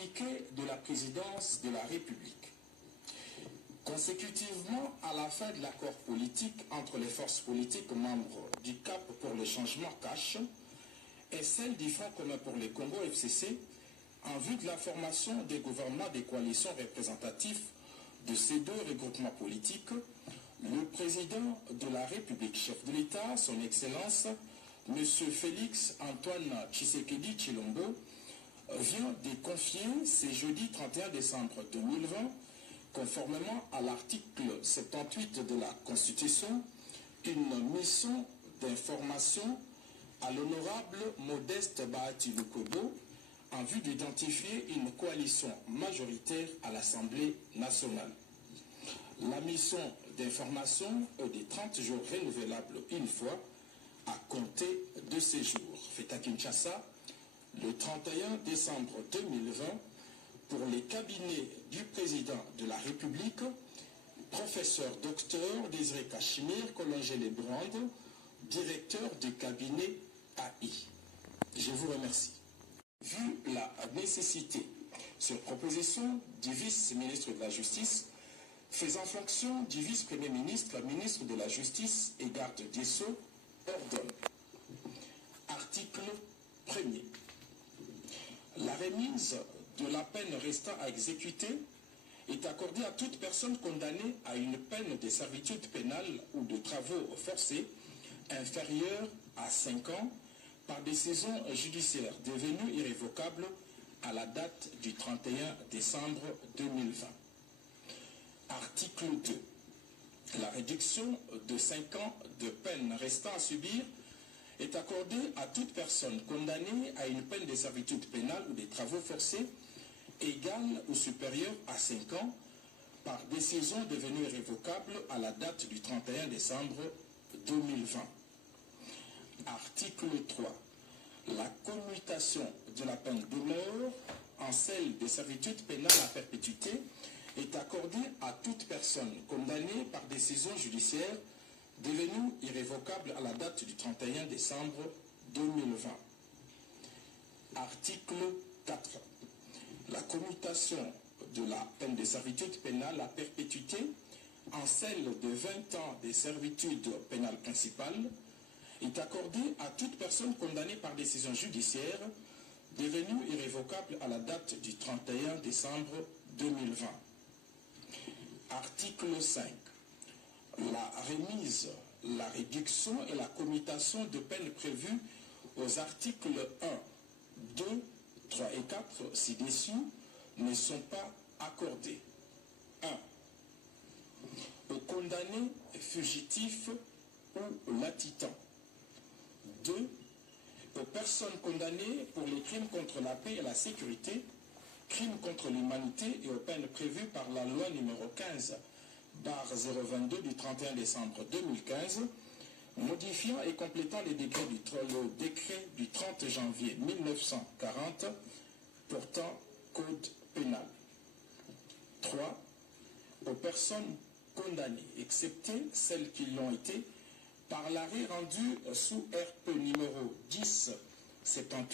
Communiqué de la présidence de la République. Consécutivement à la fin de l'accord politique entre les forces politiques membres du CAP pour le changement cash et celle du Front commun pour le Congo FCC, en vue de la formation des gouvernements des coalitions représentatives de ces deux regroupements politiques, le président de la République, chef de l'État, son Excellence, M. Félix Antoine Tshisekedi Tshilombo, vient de confier ce jeudi 31 décembre 2020, conformément à l'article 78 de la Constitution, une mission d'information à l'honorable Modeste Bahati Lukwebo en vue d'identifier une coalition majoritaire à l'Assemblée nationale. La mission d'information est de 30 jours renouvelable une fois à compter de ces jours. Fait à Kinshasa, le 31 décembre 2020, pour les cabinets du président de la République, professeur docteur Désiré Cachemire Collongé-Lebrande, directeur du cabinet AI. Je vous remercie. Vu la nécessité, sur proposition du vice-ministre de la Justice, faisant fonction du vice-premier ministre, ministre de la Justice et garde des Sceaux, ordonne. Article 1er. La remise de la peine restant à exécuter est accordée à toute personne condamnée à une peine de servitude pénale ou de travaux forcés inférieure à 5 ans par décision judiciaire devenue irrévocable à la date du 31 décembre 2020. Article 2. La réduction de 5 ans de peine restant à subir est accordée à toute personne condamnée à une peine de servitude pénale ou des travaux forcés égale ou supérieure à 5 ans par décision devenue irrévocable à la date du 31 décembre 2020. Article 3. La commutation de la peine de mort en celle de servitude pénale à perpétuité est accordée à toute personne condamnée par décision judiciaire devenue irrévocable à la date du 31 décembre 2020. Article 4. La commutation de la peine de servitude pénale à perpétuité en celle de 20 ans de servitude pénale principale est accordée à toute personne condamnée par décision judiciaire devenue irrévocable à la date du 31 décembre 2020. Article 5. La remise, la réduction et la commutation de peines prévues aux articles 1, 2, 3 et 4 ci-dessus ne sont pas accordées. 1. Aux condamnés fugitifs ou latitants. 2. Aux personnes condamnées pour les crimes contre la paix et la sécurité, crimes contre l'humanité et aux peines prévues par la loi numéro 15/022 du 31 décembre 2015, modifiant et complétant le décret du 30 janvier 1940 portant code pénal. 3. Aux personnes condamnées, excepté celles qui l'ont été, par l'arrêt rendu sous RP numéro 10/78